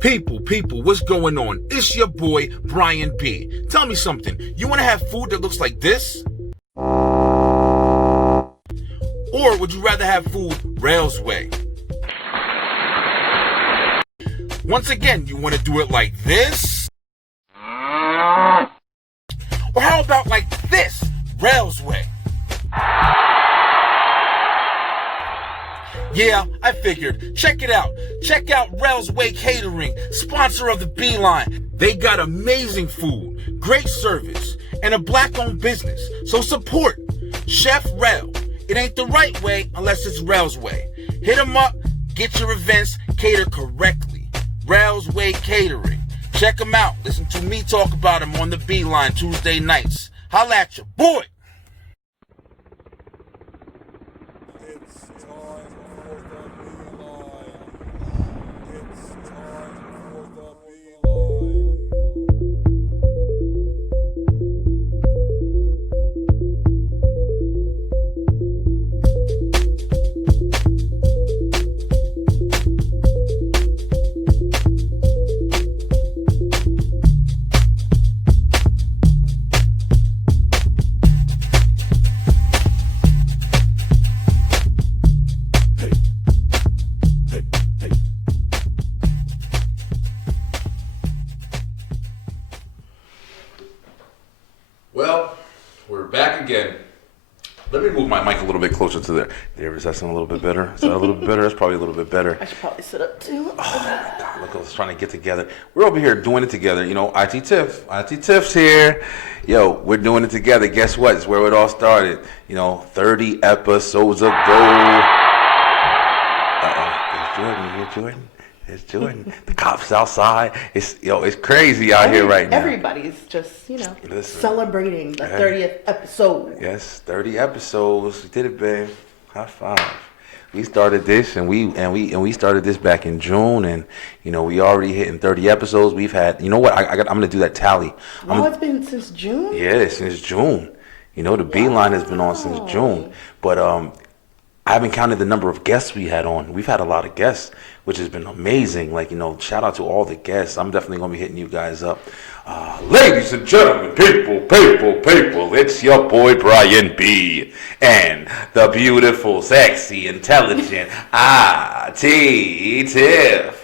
People, what's going on? It's your boy, Brian B. Tell me something. You want to have food that looks like this? Or would you rather have food Rails way? Once again, you want to do it like this? Or how about like this, Rails way? Yeah, I figured. Check it out. Check out Rails Way Catering, sponsor of the Beeline. They got amazing food, great service, and a black-owned business. So support Chef Rail. It ain't the right way unless it's Rails Way. Hit them up, get your events catered correctly. Rails Way Catering. Check them out. Listen to me talk about them on the Beeline Tuesday nights. Holla at your boy. Well, we're back again. Let me move my mic a little bit closer to there. There, is that sound a little bit better? Is that a little bit better? That's probably a little bit better. I should probably sit up too. Oh, God, look, I was trying to get together. We're over here doing it together. You know, IT Tiff. IT Tiff's here. Yo, we're doing it together. Guess what? It's where it all started. You know, 30 episodes ago. Uh-oh, there's Jordan. You hear Jordan? It's Jordan. The cops outside. It's crazy out here right now. Everybody's just, celebrating the 30th episode. Yes, 30 episodes. We did it, babe. High five. We started this and we started this back in June, and we already hitting 30 episodes. We've had, I'm gonna do that tally. It's been since June? Yeah, since June. The Beeline has been on since June. But I haven't counted the number of guests we had on. We've had a lot of guests, which has been amazing. Shout out to all the guests. I'm definitely going to be hitting you guys up. Ladies and gentlemen, people, it's your boy Brian B. and the beautiful, sexy, intelligent IT Tiff.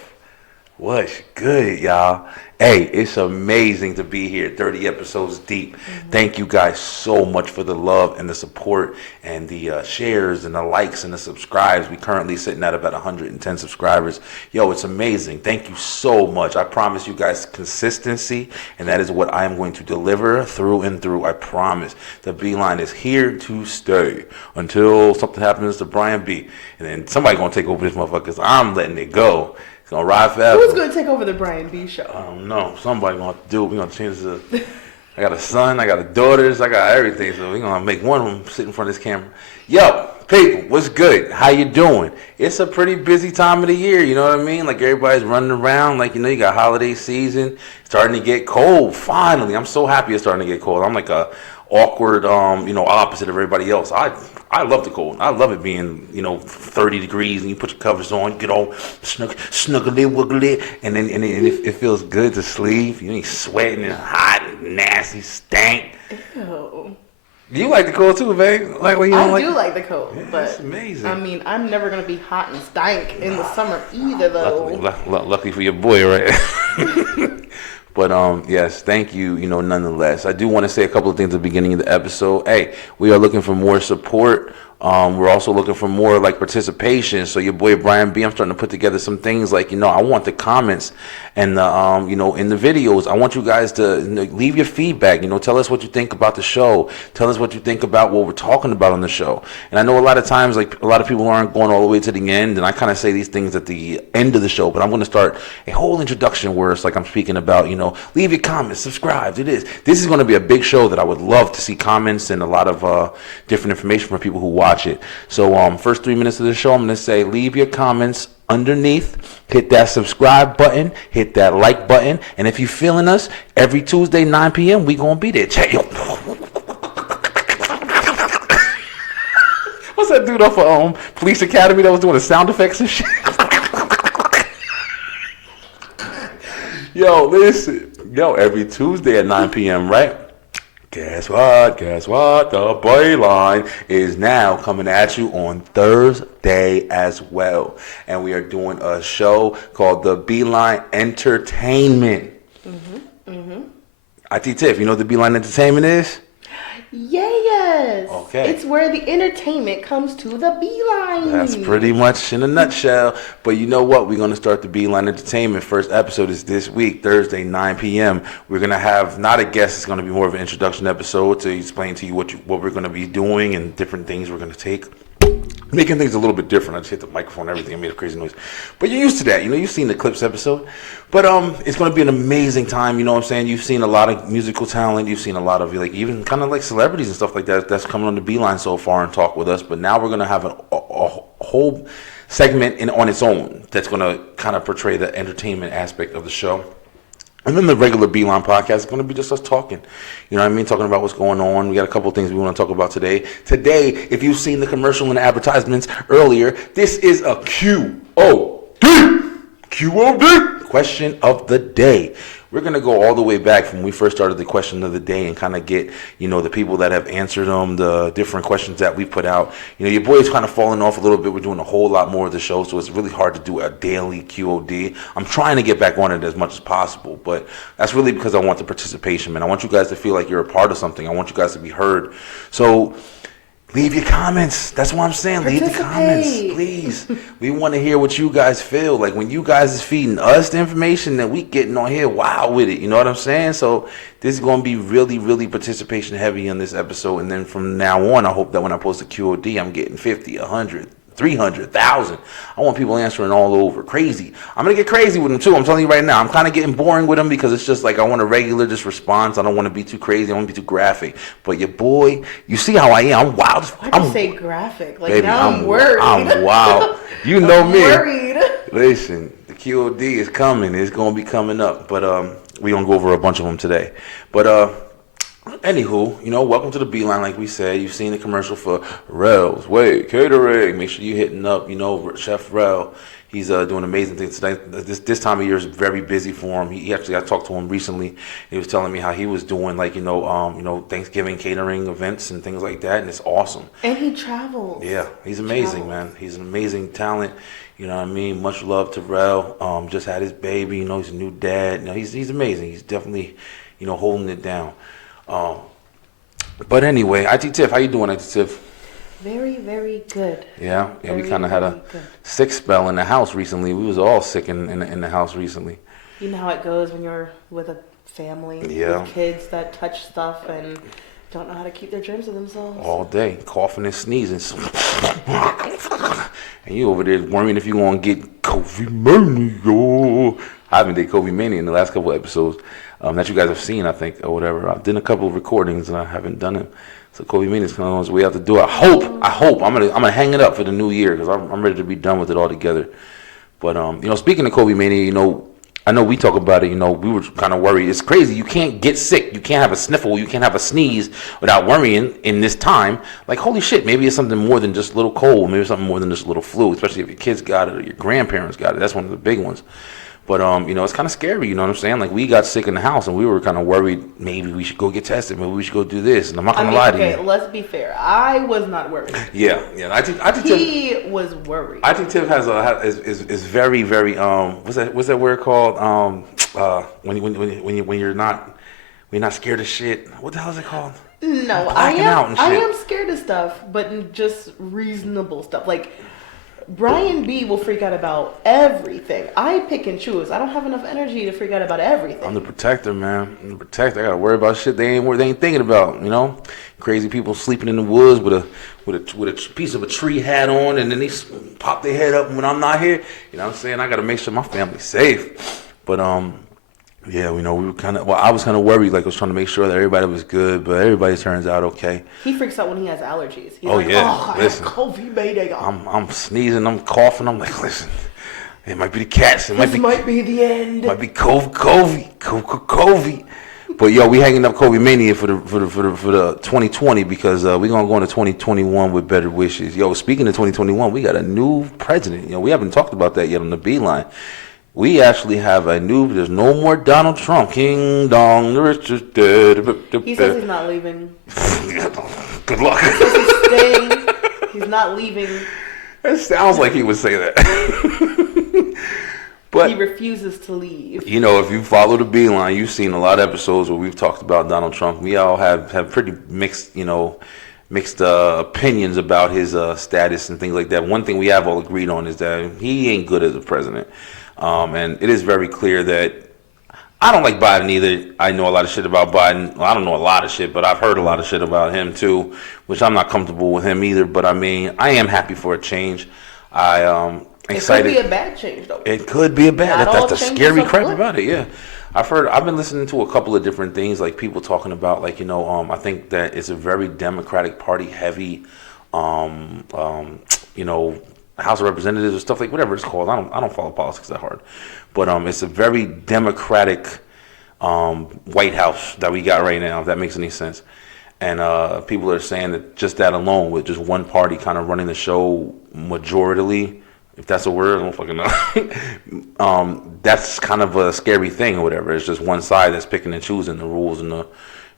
What's good, y'all? Hey, it's amazing to be here, 30 episodes deep. Mm-hmm. Thank you guys so much for the love and the support and the shares and the likes and the subscribes. We currently sitting at about 110 subscribers. Yo, it's amazing. Thank you so much. I promise you guys consistency, and that is what I am going to deliver through and through. I promise. The Beeline is here to stay until something happens to Brian B. And then somebody going to take over this motherfucker because I'm letting it go. It's gonna ride forever. Who's gonna take over the Brian B show? I don't know. Somebody gonna have to do it. We're gonna change the. I got a son. I got daughters. I got everything. So we're gonna make one of them sit in front of this camera. Yo, people, what's good? How you doing? It's a pretty busy time of the year. You know what I mean? Like everybody's running around. You got holiday season starting to get cold. Finally, I'm so happy it's starting to get cold. I'm like a awkward, opposite of everybody else. I love the cold. I love it being, 30 degrees and you put your covers on, you get all snuggly wiggly, and then it feels good to sleep. You ain't sweating and hot and nasty, stank. Ew. You like the cold too, babe? I do like the cold, yeah, but it's amazing. I'm never gonna be hot and stank in the summer either, though. Luckily for your boy, right? But yes, thank you, nonetheless. I do want to say a couple of things at the beginning of the episode. Hey, we are looking for more support. We're also looking for more participation. So your boy Brian B, I'm starting to put together some things I want the comments and the in the videos. I want you guys to leave your feedback. Tell us what you think about the show. Tell us what you think about what we're talking about on the show. And I know a lot of times a lot of people aren't going all the way to the end, and I kind of say these things at the end of the show. But I'm going to start a whole introduction where it's I'm speaking about leave your comments, subscribe. This is going to be a big show that I would love to see comments and a lot of different information from people who watch it. So first 3 minutes of the show, I'm going to say leave your comments underneath, hit that subscribe button, hit that like button, and if you're feeling us, every Tuesday 9 p.m. we gonna be there. Check. What's that dude off of Police Academy that was doing the sound effects and shit? Yo, listen. Yo, every Tuesday at 9 p.m., right? Guess what? Guess what? The Byline is now coming at you on Thursday as well. And we are doing a show called The Beeline Entertainment. IT Tiff, you know what The Beeline Entertainment is? Yes. Okay. It's where the entertainment comes to the Beeline. That's pretty much in a nutshell. But you know what? We're going to start the Beeline Entertainment. First episode is this week, Thursday, 9 p.m. We're going to have not a guest. It's going to be more of an introduction episode to explain to you what we're going to be doing and different things we're going to take. Making things a little bit different. I just hit the microphone and everything. I made a crazy noise. But you're used to that. You know, you've seen the Clips episode. But it's going to be an amazing time. You know what I'm saying? You've seen a lot of musical talent. You've seen a lot of, like, even kind of like celebrities and stuff like that that's coming on the Beeline so far and talk with us. But now we're going to have a whole segment on its own that's going to kind of portray the entertainment aspect of the show. And then the regular Beeline podcast is going to be just us talking. You know what I mean? Talking about what's going on. We got a couple of things we want to talk about today. Today, if you've seen the commercial and the advertisements earlier, this is a QOD. QOD. Question of the day. We're going to go all the way back from when we first started the question of the day and kind of get, you know, the people that have answered them, the different questions that we put out. You know, your boy's kind of falling off a little bit. We're doing a whole lot more of the show, so it's really hard to do a daily QOD. I'm trying to get back on it as much as possible, but that's really because I want the participation, man. I want you guys to feel like you're a part of something. I want you guys to be heard. So leave your comments. That's what I'm saying. Leave the comments, please. We want to hear what you guys feel. Like when you guys is feeding us the information that we getting on here, wow with it. You know what I'm saying? So this is going to be really, really participation heavy in this episode. And then from now on, I hope that when I post a QOD, I'm getting 50, 100, 300,000. I want people answering all over. Crazy. I'm going to get crazy with them too. I'm telling you right now. I'm kind of getting boring with them because it's just like I want a regular just response. I don't want to be too crazy. I don't want to be too graphic. But your boy, you see how I am. I'm wild. Why'd you say graphic? Like, baby, now I'm worried. I'm wild. You know I'm me. Worried. Listen, the QOD is coming. It's going to be coming up. But we're going to go over a bunch of them today. But anywho, you know, welcome to the Beeline. Like we said, you've seen the commercial for Rel's Way Catering. Make sure you're hitting up, you know, Chef Rel. He's doing amazing things today. This time of year is very busy for him. He actually, I talked to him recently. He was telling me how he was doing, like, you know, Thanksgiving catering events and things like that, and it's awesome. And he travels. Yeah, he's amazing, man. He's an amazing talent. You know what I mean? Much love to Rel. Just had his baby. You know, he's a new dad. You know, he's amazing. He's definitely, you know, holding it down. But anyway, IT Tiff, how you doing, IT Tiff? Very, very good. Yeah, we kind of had a good. sick spell in the house recently. We was all sick in the house recently. You know how it goes when you're with a family, Yeah. with kids that touch stuff and don't know how to keep their germs to themselves. All day, coughing and sneezing. And you over there worrying if you're going to get COVID mania. I haven't did COVID mania in the last couple of episodes that you guys have seen, I think, or whatever. I've done a couple of recordings and I haven't done it. So COVID mania is coming on its way out the door. I hope I'm gonna hang it up for the new year because I'm ready to be done with it altogether. But you know, speaking of COVID mania, you know, I know we talk about it. You know, we were kind of worried. It's crazy. You can't get sick. You can't have a sniffle. You can't have a sneeze without worrying in this time. Like, holy shit, maybe it's something more than just a little cold. Maybe it's something more than just a little flu, especially if your kids got it or your grandparents got it. That's one of the big ones. But, you know, it's kind of scary, you know what I'm saying? Like, we got sick in the house, and we were kind of worried maybe we should go get tested. Maybe we should go do this. And I'm not going to lie to you. Okay, let's be fair. I was not worried. Yeah. I think he was worried. I think Tiff is very, very, what's that word called? When you're not scared of shit. What the hell is it called? No, I am scared of stuff, but just reasonable stuff. Like, Brian B will freak out about everything. I pick and choose. I don't have enough energy to freak out about everything. I'm the protector, man. I'm the protector. I gotta worry about shit they ain't thinking about. You know, crazy people sleeping in the woods with a piece of a tree hat on, and then they pop their head up when I'm not here. You know what I'm saying? I gotta make sure my family's safe. But yeah, you know, I was kind of worried. Like, I was trying to make sure that everybody was good, but everybody turns out okay. He freaks out when he has allergies. He's like, yeah, listen, I have COVID, mayday. I'm sneezing, I'm coughing. I'm like, listen, it might be the cats. This might be the end. Might be COVID. But yo, we hanging up COVID mania for the 2020 because we're gonna go into 2021 with better wishes. Yo, speaking of 2021, we got a new president. You know, we haven't talked about that yet on the Beeline. We actually have there's no more Donald Trump. King Dong, the rich is dead. He says he's not leaving. Good luck. He says he's staying. He's not leaving. It sounds like he would say that. But he refuses to leave. You know, if you follow the Beeline, you've seen a lot of episodes where we've talked about Donald Trump. We all have pretty mixed, opinions about his status and things like that. One thing we have all agreed on is that he ain't good as a president. And it is very clear that I don't like Biden either. I know a lot of shit about Biden. Well, I don't know a lot of shit, but I've heard a lot of shit about him too, which I'm not comfortable with him either. But I mean, I am happy for a change. Excited. It could be a bad change, though. It could be a bad. That's the scary crap good. about it. Yeah, I've been listening to a couple of different things, like people talking about, like I think that it's a very Democratic Party heavy, House of Representatives or stuff like whatever it's called. I don't follow politics that hard, but it's a very Democratic White House that we got right now. If that makes any sense. And people are saying that just that alone, with just one party kind of running the show majoritarily. If that's a word, I don't fucking know. That's kind of a scary thing or whatever. It's just one side that's picking and choosing the rules and the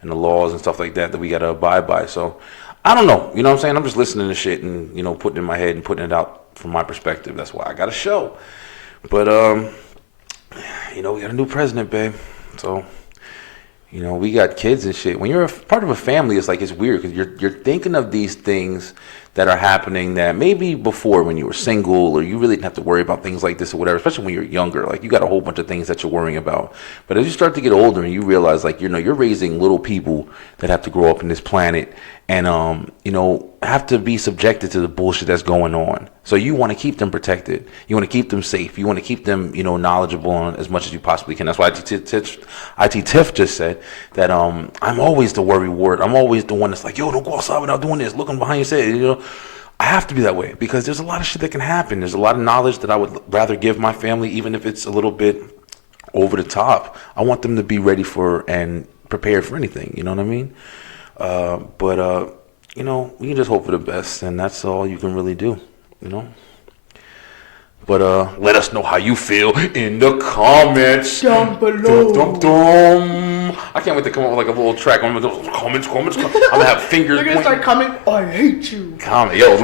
laws and stuff like that we got to abide by. So I don't know. You know what I'm saying? I'm just listening to shit and, putting it in my head and putting it out from my perspective. That's why I got a show. But, we got a new president, babe. So, we got kids and shit. When you're a part of a family, it's like it's weird because you're thinking of these things that are happening that maybe before when you were single or you really didn't have to worry about things like this or whatever, especially when you're younger. Like you got a whole bunch of things that you're worrying about. But as you start to get older and you realize like, you're raising little people that have to grow up in this planet and, have to be subjected to the bullshit that's going on. So you want to keep them protected. You want to keep them safe. You want to keep them, knowledgeable on as much as you possibly can. That's why IT Tiff just said that I'm always the worry ward. I'm always the one that's like, yo, don't go outside without doing this. Looking behind your head, I have to be that way because there's a lot of shit that can happen. There's a lot of knowledge that I would rather give my family, even if it's a little bit over the top. I want them to be ready for and prepared for anything. You know what I mean? We can just hope for the best, and that's all you can really do, But let us know how you feel in the comments down below. Dum, dum, dum. I can't wait to come up with like a little track. I'm gonna comments. I'm gonna have fingers. You're gonna start coming. I hate you. Comment, yo,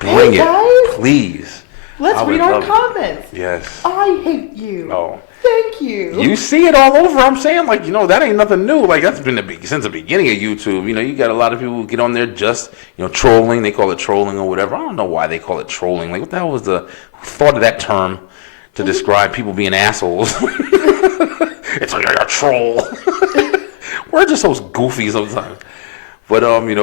bring it, guys. Please. Let's read our comments. Yes. I hate you. Oh. Thank you. You see it all over. I'm saying, like, that ain't nothing new. Like, that's been since the beginning of YouTube. You got a lot of people who get on there just, trolling. They call it trolling or whatever. I don't know why they call it trolling. Like, what the hell was who thought of that term to describe people being assholes? It's like a troll. We're just so goofy sometimes. But,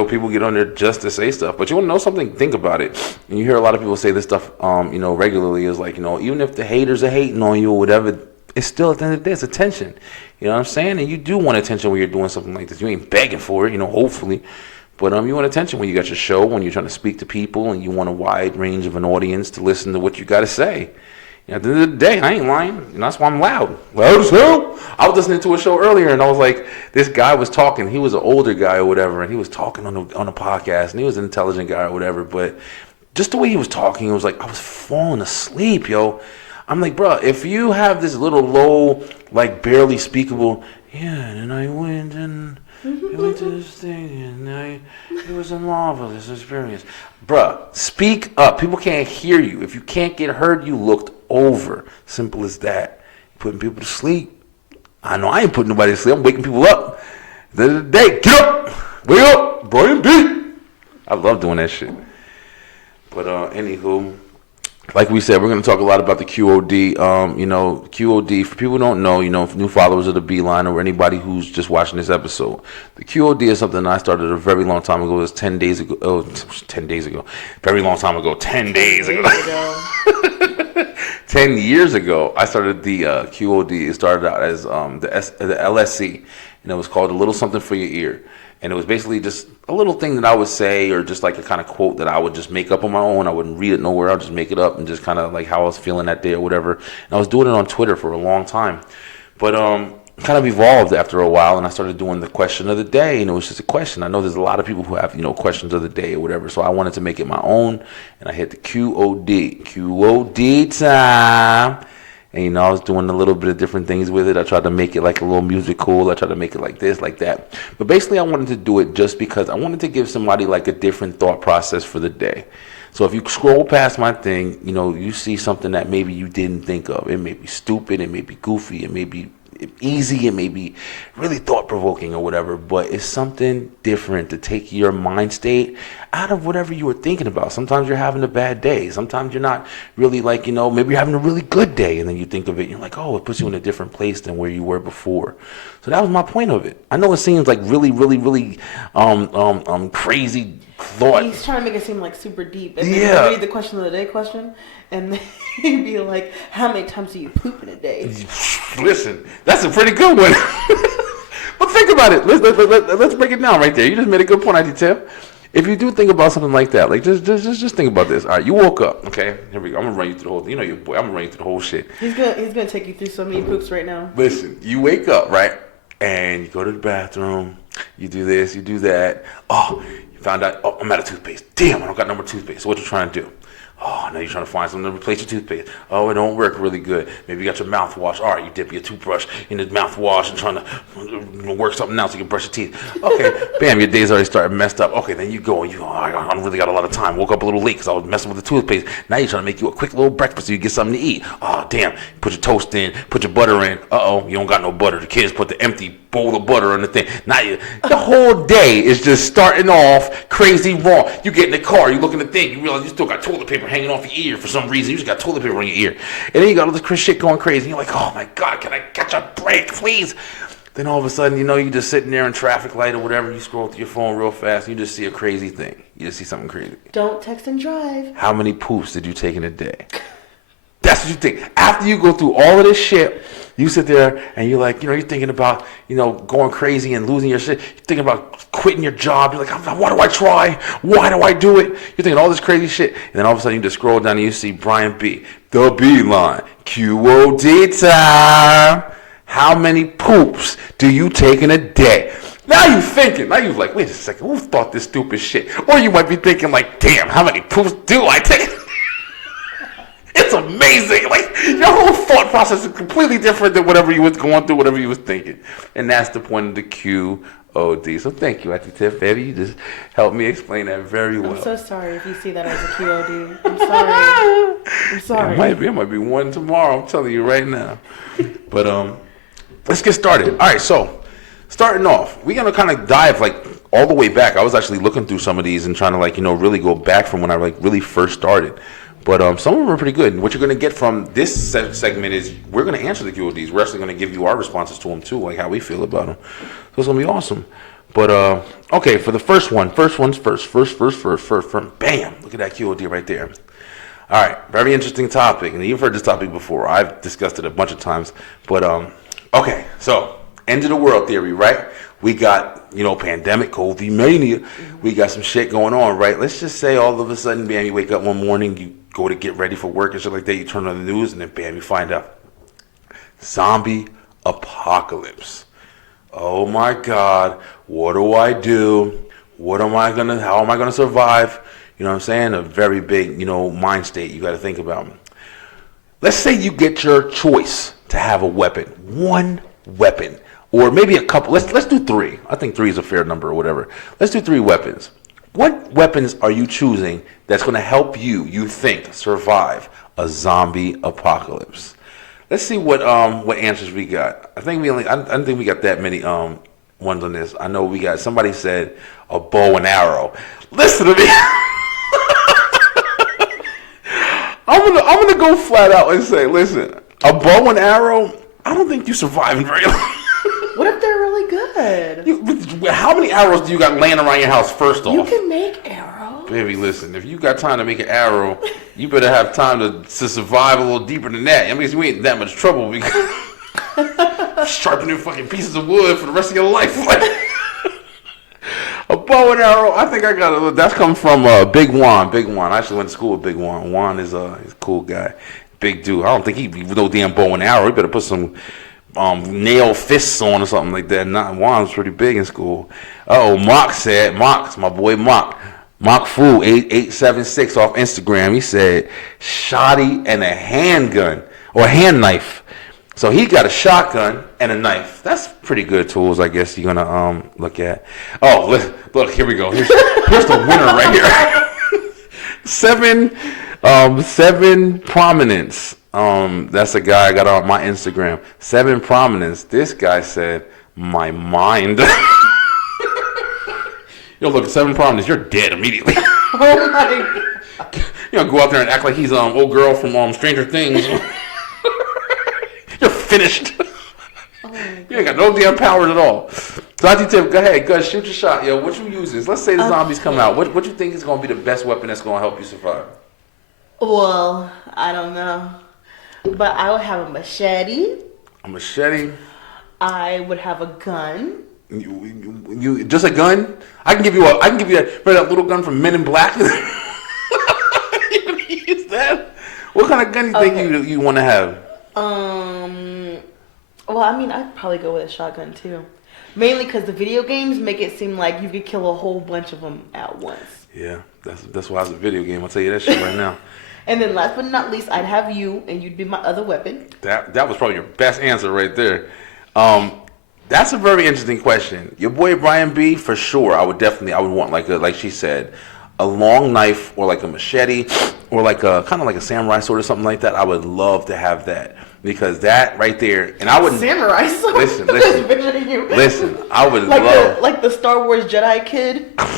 people get on there just to say stuff. But you want to know something? Think about it. And you hear a lot of people say this stuff, regularly is like, even if the haters are hating on you or whatever, it's still at the end of the day, it's attention. You know what I'm saying? And you do want attention when you're doing something like this. You ain't begging for it, hopefully. But you want attention when you got your show, when you're trying to speak to people, and you want a wide range of an audience to listen to what you got to say. At the end of the day, I ain't lying. That's why I'm loud. Loud as hell. I was listening to a show earlier, and I was like, this guy was talking. He was an older guy or whatever, and he was talking on a podcast, and he was an intelligent guy or whatever. But just the way he was talking, it was like I was falling asleep, yo. I'm like, bro, if you have this little low, like barely speakable, and I went and I went to this thing, and it was a marvelous experience. Bruh, speak up. People can't hear you. If you can't get heard, you looked over. Simple as that. Putting people to sleep. I know I ain't putting nobody to sleep. I'm waking people up. At the end of the day, get up. Wake up. Brian B. I love doing that shit. But anywho, like we said, we're going to talk a lot about the QOD. QOD, for people who don't know, new followers of the Beeline or anybody who's just watching this episode, the QOD is something I started a very long time ago. It was 10 days ago. Oh, 10 days ago. Very long time ago. 10 days ago. 10 years ago, I started the QOD. It started out as the LSC, and it was called A Little Something for Your Ear. And it was basically just a little thing that I would say, or just like a kind of quote that I would just make up on my own. I wouldn't read it nowhere. I'd just make it up and just kind of like how I was feeling that day or whatever. And I was doing it on Twitter for a long time. But kind of evolved after a while, and I started doing the question of the day, and it was just a question. I know there's a lot of people who have, questions of the day or whatever, so I wanted to make it my own, and I hit the QOD time. And, I was doing a little bit of different things with it. I tried to make it like a little musical. I tried to make it like this, like that. But basically, I wanted to do it just because I wanted to give somebody like a different thought process for the day. So if you scroll past my thing, you see something that maybe you didn't think of. It may be stupid, it may be goofy, it may be easy, it may be really thought-provoking or whatever, but it's something different to take your mind state out of whatever you were thinking about. Sometimes you're having a bad day. Sometimes you're not really maybe you're having a really good day, and then you think of it, and you're like, oh, it puts you in a different place than where you were before. So that was my point of it. I know it seems like really, really, really crazy thought. He's trying to make it seem like super deep. And then you read the question of the day question, and then he'd be like, how many times do you poop in a day? Listen, that's a pretty good one. But think about it. Let's break it down right there. You just made a good point, ID Tiff. If you do think about something like that, just think about this. All right, you woke up. Okay, here we go. I'm gonna run you through the whole. Your boy. I'm gonna run you through the whole shit. He's gonna take you through so many poops right now. Listen, you wake up, right, and you go to the bathroom. You do this, you do that. Oh, you found out. Oh, I'm out of toothpaste. Damn, I don't got no more toothpaste. So what you trying to do? Oh, now you're trying to find something to replace your toothpaste. Oh, it don't work really good. Maybe you got your mouthwash. All right, you dip your toothbrush in the mouthwash and trying to work something out so you can brush your teeth. Okay, bam, your day's already started messed up. Okay, then you go and I don't really got a lot of time. Woke up a little late because I was messing with the toothpaste. Now you're trying to make you a quick little breakfast so you get something to eat. Oh, damn, put your toast in, put your butter in. Uh-oh, you don't got no butter. The kids put the empty bowl of butter on the thing. Now the whole day is just starting off crazy wrong. You get in the car, you look in the thing, you realize you still got toilet paper hanging off your ear for some reason. You just got toilet paper on your ear. And then you got all this shit going crazy. And you're like, oh my God, can I catch a break, please? Then all of a sudden, you just sitting there in traffic light or whatever. You scroll through your phone real fast. And you just see a crazy thing. You just see something crazy. Don't text and drive. How many poops did you take in a day? That's what you think. After you go through all of this shit, you sit there and you're like, you're thinking about, going crazy and losing your shit. You're thinking about quitting your job. You're like, why do I try? Why do I do it? You're thinking all this crazy shit. And then all of a sudden you just scroll down and you see Brian B. The B line. QOD time. How many poops do you take in a day? Now you're thinking. Now you're like, wait a second. Who thought this stupid shit? Or you might be thinking like, damn, how many poops do I take? It's amazing. Like, your whole thought process is completely different than whatever you was going through, whatever you was thinking. And that's the point of the QOD. So thank you, Auntie Tiff, baby. You just helped me explain that very well. I'm so sorry if you see that as a QOD. I'm sorry. I'm sorry. It might be one tomorrow. I'm telling you right now. But let's get started. All right, so starting off, we're going to kind of dive all the way back. I was actually looking through some of these and trying to really go back from when I really first started. But some of them are pretty good. And what you're going to get from this segment is we're going to answer the QODs. We're actually going to give you our responses to them too, like how we feel about them. So it's going to be awesome. But, okay, for the first one. First one's first. First. Bam! Look at that QOD right there. All right, very interesting topic. And you've heard this topic before. I've discussed it a bunch of times. But, okay, so end of the world theory, right? We got, pandemic, COVID mania. We got some shit going on, right? Let's just say all of a sudden, bam, you wake up one morning, you go to get ready for work and shit like that. You turn on the news and then, bam, you find out zombie apocalypse. Oh my God, what do I do? How am I gonna survive? You know what I'm saying? A very big, mind state you got to think about. Let's say you get your choice to have a weapon, one weapon. Or maybe a couple. Let's do 3. I think 3 is a fair number or whatever. Let's do 3 weapons. What weapons are you choosing that's going to help you think, survive a zombie apocalypse? Let's see what answers we got. I don't think we got that many ones on this. I know we got, somebody said a bow and arrow. Listen to me. I'm gonna go flat out and say, listen, a bow and arrow, I don't think you surviving very long. What if they're really good? How many arrows do you got laying around your house, first off? You can make arrows. Baby, listen, if you got time to make an arrow, you better have time to survive a little deeper than that. I mean, you ain't in that much trouble because sharpening fucking pieces of wood for the rest of your life. A bow and arrow, I think I got that's come from Big Juan. Big Juan. I actually went to school with Big Juan. Juan is he's a cool guy. Big dude. I don't think he'd no damn bow and arrow. He better put some nail fists on or something like that. Juan was pretty big in school. Mock's my boy Mock. Mock Fu 8876 off Instagram. He said, "Shotty and a handgun." or a hand knife. So he got a shotgun and a knife. That's pretty good tools, I guess you're gonna look at. Oh, look, here we go. Here's the winner right here. Seven prominence. That's a guy I got on my Instagram. 7 prominence. This guy said, my mind. Yo, look, 7 prominence. You're dead immediately. Oh my God. You know, go out there and act like he's old girl from Stranger Things. You're finished. Oh, you ain't got no damn powers at all. So Auntie Tiff, go ahead, shoot your shot. Yo, what you using? Let's say the zombies come out. What you think is going to be the best weapon that's going to help you survive? Well, I don't know, but I would have a machete. A machete. I would have a gun. You just a gun? I can give you that little gun from Men in Black. You can use that. What kind of gun do you think you want to have? Well, I mean, I'd probably go with a shotgun too. Mainly because the video games make it seem like you could kill a whole bunch of them at once. Yeah, that's why it's a video game. I'll tell you that shit right now. And then last but not least, I'd have you, and you'd be my other weapon. That was probably your best answer right there. That's a very interesting question. Your boy Brian B, for sure. I would want like she said, a long knife or like a machete or like a kind of like a samurai sword or something like that. I would love to have that. Because that right there, and I wouldn't. Samurai sword. Listen. Listen, I would love like the Star Wars Jedi kid. I'm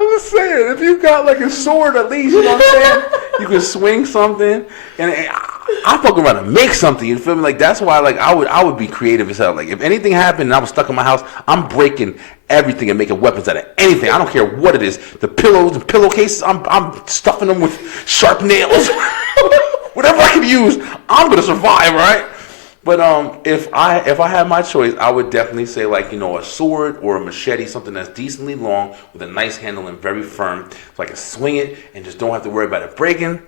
just saying, if you got like a sword at least, you know what I'm saying? You can swing something, and I fucking around to make something. You feel me? Like that's why, like I would be creative as hell. Like if anything happened and I was stuck in my house, I'm breaking everything and making weapons out of anything. I don't care what it is. The pillows and pillowcases, I'm stuffing them with sharp nails. Whatever I can use, I'm gonna survive, right? But if I had my choice, I would definitely say like a sword or a machete, something that's decently long with a nice handle and very firm, so I can swing it and just don't have to worry about it breaking.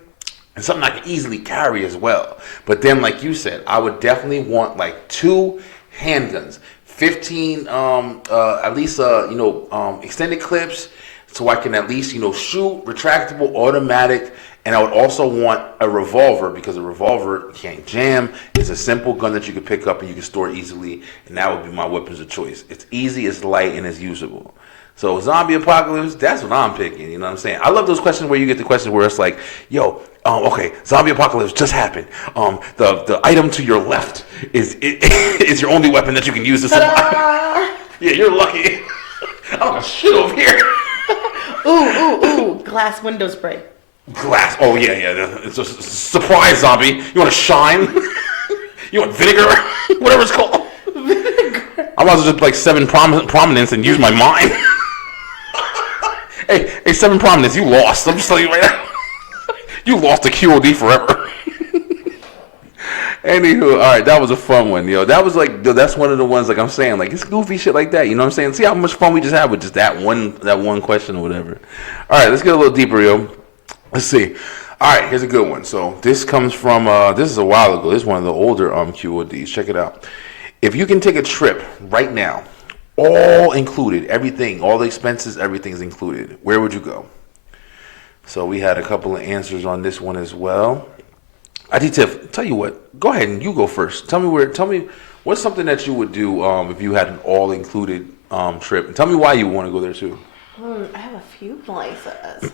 And something I can easily carry as well. But then, like you said, I would definitely want like 2 handguns, 15 at least extended clips, so I can at least shoot, retractable, automatic. And I would also want a revolver, because a revolver can't jam. It's a simple gun that you can pick up and you can store easily, and that would be my weapons of choice. It's easy, it's light, and it's usable. So zombie apocalypse, that's what I'm picking. You know what I'm saying? I love those questions where you get the questions where it's like, yo, okay, zombie apocalypse just happened. The item to your left is your only weapon that you can use to survive. Yeah, you're lucky. I don't got shit over here. Ooh, glass window spray. Glass. Oh yeah. It's a surprise zombie. You want to shine? You want vinegar? Whatever it's called. Vinegar. I might as well just like 7 prominence and use my mind. Hey, 7 prominence. You lost. I'm just telling you right now. You lost to QOD forever. Anywho, all right, that was a fun one, yo. That was like, that's one of the ones, like I'm saying, like it's goofy shit like that. You know what I'm saying? See how much fun we just had with just that one question or whatever. All right, let's get a little deeper, yo. Let's see. All right, here's a good one. So this comes from, this is a while ago. This is one of the older QODs. Check it out. If you can take a trip right now, all included, everything, all the expenses, everything's included, where would you go? So we had a couple of answers on this one as well. Tiff, tell you what, go ahead and you go first. Tell me what's something that you would do if you had an all-included trip. And tell me why you want to go there too. I have a few places.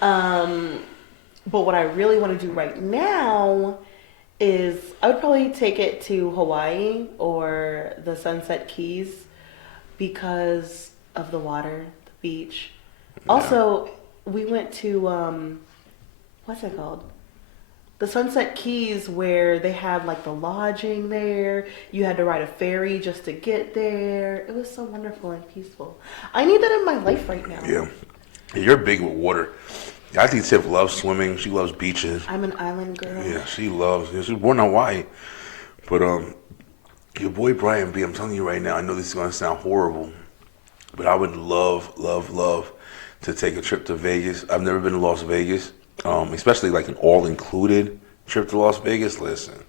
But what I really want to do right now is I would probably take it to Hawaii or the Sunset Keys because of the water, the beach. Yeah. Also, we went to, what's it called? The Sunset Keys, where they had like the lodging there. You had to ride a ferry just to get there. It was so wonderful and peaceful. I need that in my life right now. Yeah. You're big with water. I think Tiff loves swimming. She loves beaches. I'm an island girl. Yeah, she loves. She was born in Hawaii. But your boy Brian B, I'm telling you right now, I know this is going to sound horrible, but I would love to take a trip to Vegas. I've never been to Las Vegas, especially like an all-included trip to Las Vegas. Listen,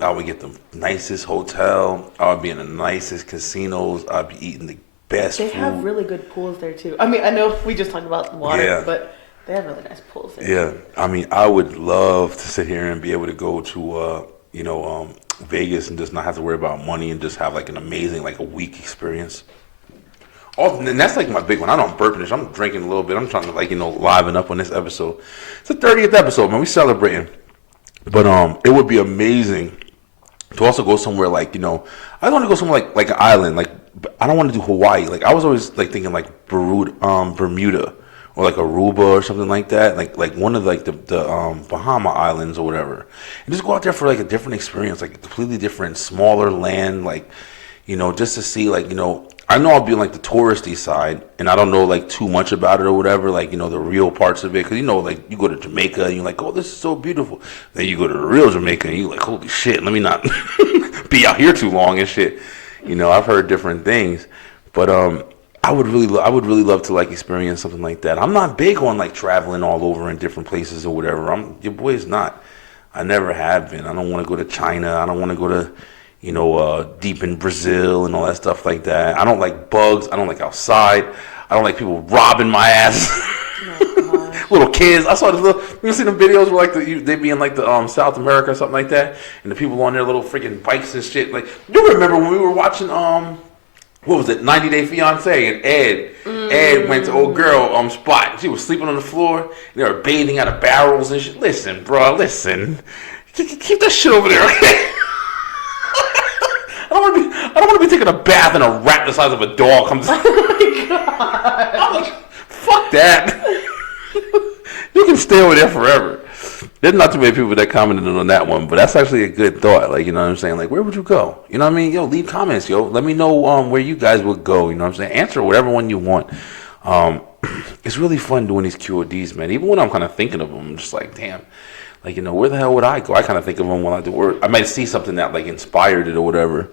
I would get the nicest hotel. I would be in the nicest casinos. I'd be eating the best They food. have really good pools there too. I mean, I know we just talked about water, but they have really nice pools there. Yeah, I mean, I would love to sit here and be able to go to, Vegas and just not have to worry about money and just have like an amazing, like a week experience. Oh, and that's like my big one. I know I'm burping this. I'm drinking a little bit. I'm trying to liven up on this episode. It's the 30th episode, man. We celebrating. But it would be amazing to also go somewhere like, I want to go somewhere like an island. Like, I don't want to do Hawaii. Like, I was always like thinking like Bermuda or like Aruba or something like that. Like one of like the Bahama Islands or whatever. And just go out there for like a different experience, like a completely different, smaller land. Like, just to see like, I know I'll be on like the touristy side, and I don't know like too much about it or whatever, like, the real parts of it. Because, like you go to Jamaica and you're like, oh, this is so beautiful. Then you go to the real Jamaica and you're like, holy shit, let me not be out here too long and shit. I've heard different things. But I would really love to like experience something like that. I'm not big on like traveling all over in different places or whatever. Your boy's not. I never have been. I don't want to go to China. I don't want to go to deep in Brazil and all that stuff like that. I don't like bugs. I don't like outside. I don't like people robbing my ass. Oh, little kids. I saw this little. You see the videos where like they be in like the South America or something like that, and the people on their little freaking bikes and shit. Like, you remember when we were watching what was it, 90 Day Fiance, and Ed went to old girl spot. She was sleeping on the floor. And they were bathing out of barrels and shit. Listen, bro, listen. Keep that shit over there, okay? I don't want to be taking a bath and a rat the size of a dog comes. Oh my god! Fuck that. You can stay over there forever. There's not too many people that commented on that one, but that's actually a good thought. Like, you know what I'm saying? Like, where would you go? You know what I mean? Yo, leave comments, yo. Let me know where you guys would go. You know what I'm saying? Answer whatever one you want. It's really fun doing these QODs, man. Even when I'm kind of thinking of them, I'm just like, damn. Like, where the hell would I go? I kind of think of them when I do work. I might see something that like inspired it or whatever.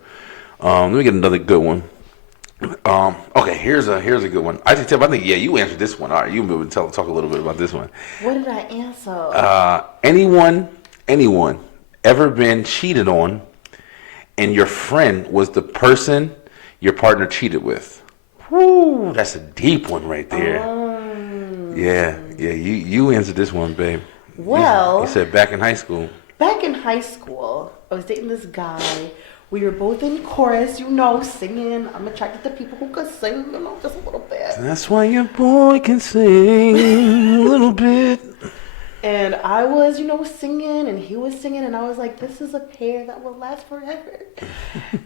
Let me get another good one. Okay, here's a good one. I think you answered this one. All right, you can talk a little bit about this one. What did I answer? Anyone ever been cheated on, and your friend was the person your partner cheated with? Whoo, that's a deep one right there. Yeah. You answered this one, babe. Well, you said back in high school. Back in high school, I was dating this guy. We were both in chorus, singing. I'm attracted to people who can sing, just a little bit. That's why your boy can sing a little bit. And I was, singing, and he was singing, and I was like, this is a pair that will last forever.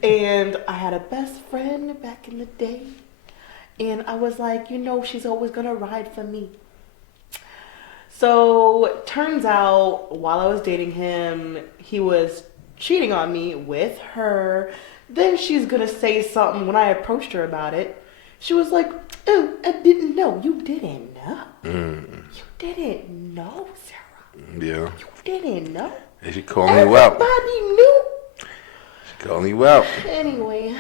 And I had a best friend back in the day, and I was like, she's always going to ride for me. So, turns out, while I was dating him, he was cheating on me with her. Then she's gonna say something when I approached her about it. She was like, oh, I didn't know. You didn't know. You didn't know, Sarah. Yeah. You didn't know. And she calling you out. Everybody knew. She calling you out. Anyway.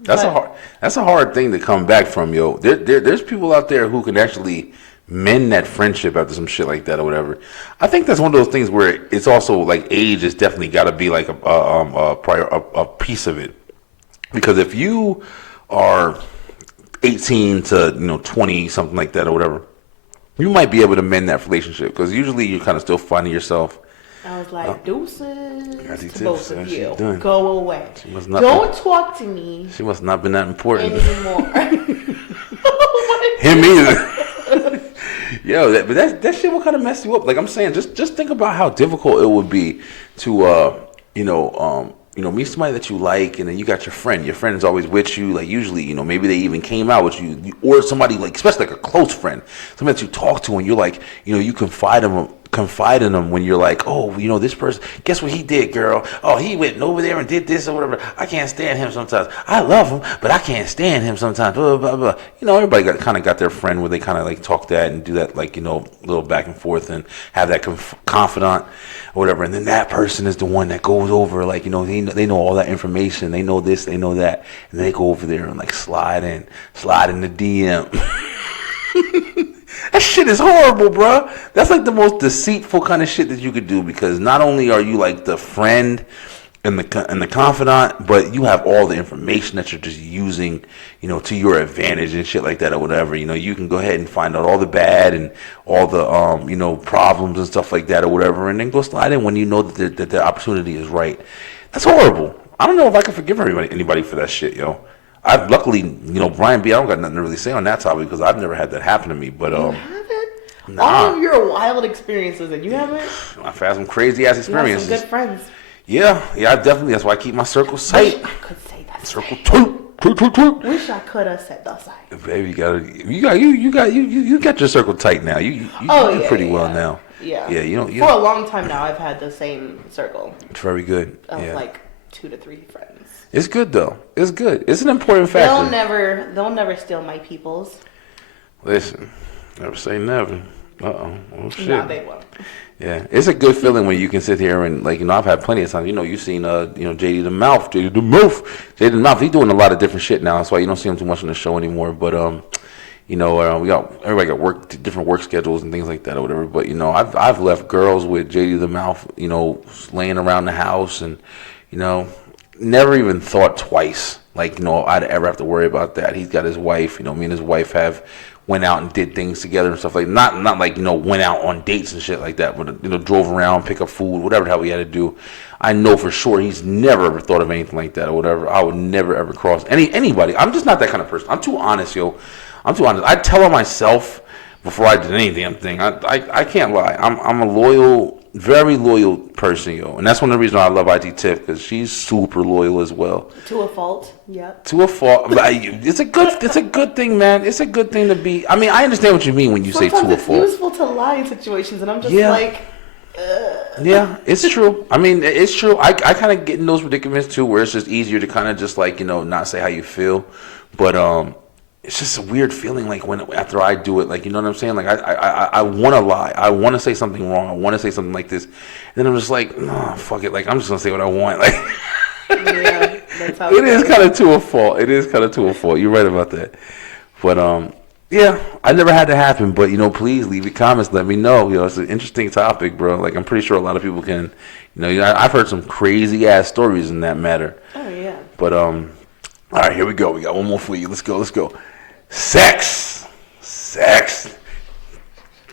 That's a hard thing to come back from, yo. There's people out there who can actually mend that friendship after some shit like that or whatever. I think that's one of those things where it's also like age has definitely got to be like a piece of it, because if you are 18 to 20 something like that or whatever, you might be able to mend that relationship, because usually you're kind of still finding yourself. I was like, deuces to both of you. Done. Go away. Don't talk to me. She must not been that important anymore. Him either. Yo, that shit will kind of mess you up. Like I'm saying, just think about how difficult it would be to meet somebody that you like, and then you got your friend. Your friend is always with you. Like usually, maybe they even came out with you, or somebody like, especially like a close friend, somebody that you talk to, and you're like, you confide in them when you're like, oh, this person, guess what he did, girl? Oh, he went over there and did this or whatever. I can't stand him sometimes. I love him, but I can't stand him sometimes. Blah, blah, blah. Everybody kind of got their friend where they kind of like talk that and do that, like, little back and forth and have that confidant or whatever. And then that person is the one that goes over, like, they know all that information. They know this, they know that. And they go over there and like slide in the DM. That shit is horrible, bro. That's like the most deceitful kind of shit that you could do, because not only are you like the friend and the confidant, but you have all the information that you're just using, to your advantage and shit like that or whatever. You can go ahead and find out all the bad and all the problems and stuff like that or whatever, and then go slide in when you know that the opportunity is right. That's horrible. I don't know if I can forgive anybody for that shit, yo. I've luckily, Brian B, I don't got nothing to really say on that topic because I've never had that happen to me. But you haven't? Nah. All of your wild experiences, and you haven't? I've had some crazy ass experiences. You have some good friends. Yeah, I definitely. That's why I keep my circles tight. I could say that. Circle tight. Wish I could have said those sides. Baby, you got your circle tight now. You do pretty well now. Yeah. Yeah, For a long time now, I've had the same circle. It's very good. Of like 2 to 3 friends. It's good though. It's good. It's an important factor. They'll never steal my peoples. Listen, never say never. Oh shit. No, they won't. Yeah, it's a good feeling when you can sit here and I've had plenty of times. You've seen JD the Mouth. He's doing a lot of different shit now. That's why you don't see him too much on the show anymore. But everybody got different work schedules and things like that or whatever. But I've left girls with JD the Mouth, laying around the house and never even thought twice I'd ever have to worry about that. He's got his wife. Me and his wife have went out and did things together and stuff not went out on dates and shit like that, but drove around, pick up food, whatever the hell we had to do. I know for sure he's never ever thought of anything like that or whatever. I would never ever cross anybody. I'm just not that kind of person. I'm too honest, yo. I'm too honest. I tell on myself before I did any damn thing. I can't lie. I'm a loyal, very loyal person, yo, and that's one of the reasons why I love IT Tiff, because she's super loyal as well. To a fault, yep. To a fault. It's a good thing, man. It's a good thing to be. I mean, I understand what you mean when you say to a fault. Sometimes it's useful to lie in situations, and I'm just like. Yeah, it's true. I mean, it's true. I kind of get in those predicaments too, where it's just easier to kind of just not say how you feel, but it's just a weird feeling after I do it, you know what I'm saying? I want to lie. I want to say something wrong. I want to say something like this. And then I'm just like, no, fuck it. I'm just going to say what I want. Yeah, that's how it is kind of to a fault. It is kind of to a fault. You're right about that. But, yeah, I never had to happen. But, please leave your comments. Let me know. It's an interesting topic, bro. I'm pretty sure a lot of people can, I've heard some crazy ass stories in that matter. Oh, yeah. But, all right, here we go. We got one more for you. Let's go. Sex.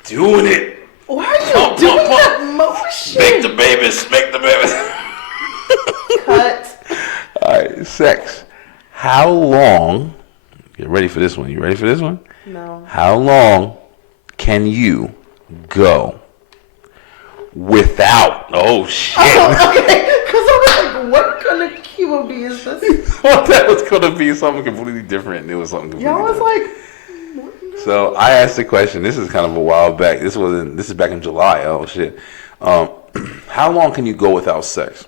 Doing it. Why are you doing that motion? Make the babies. Cut. All right, sex. How long? Get ready for this one. You ready for this one? No. How long can you go without? Oh shit. Oh, okay. Because I was like, what kind of QOD is this? Well, that was gonna be something completely different. It was something completely Y'all was different. So I asked the question. This is kind of a while back. This is back in July. Oh shit. How long can you go without sex?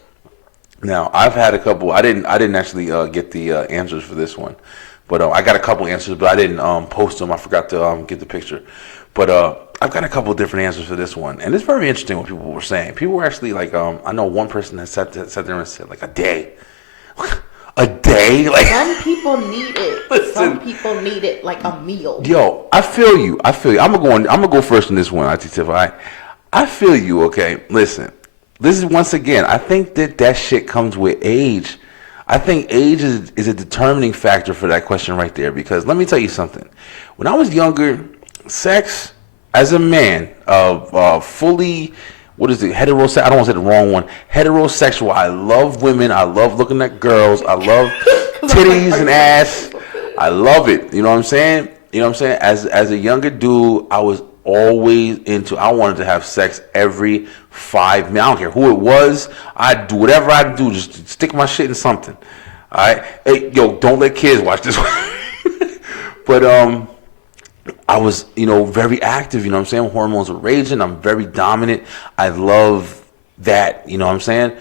Now I've had a couple. I didn't actually get the answers for this one, but I got a couple answers, but I didn't post them. I forgot to get the picture. But I've got a couple different answers for this one, and it's very interesting what people were saying. People were actually I know one person that sat there and said a day. A day? Some people need it. Listen, some people need it like a meal. Yo, I feel you. I'm gonna go first in this one, IT Tiff. I feel you, okay? Listen. This is once again, I think that shit comes with age. I think age is a determining factor for that question right there, because let me tell you something. When I was younger, sex as a man fully heterosexual. I don't want to say the wrong one. Heterosexual. I love women. I love looking at girls. I love titties and ass. I love it. You know what I'm saying? As a younger dude, I was always I wanted to have sex every 5 minutes. I don't care who it was. I'd do whatever I'd do. Just stick my shit in something. All right? Hey, yo, don't let kids watch this one. But, I was, very active, you know what I'm saying? Hormones were raging. I'm very dominant. I love that, you know what I'm saying?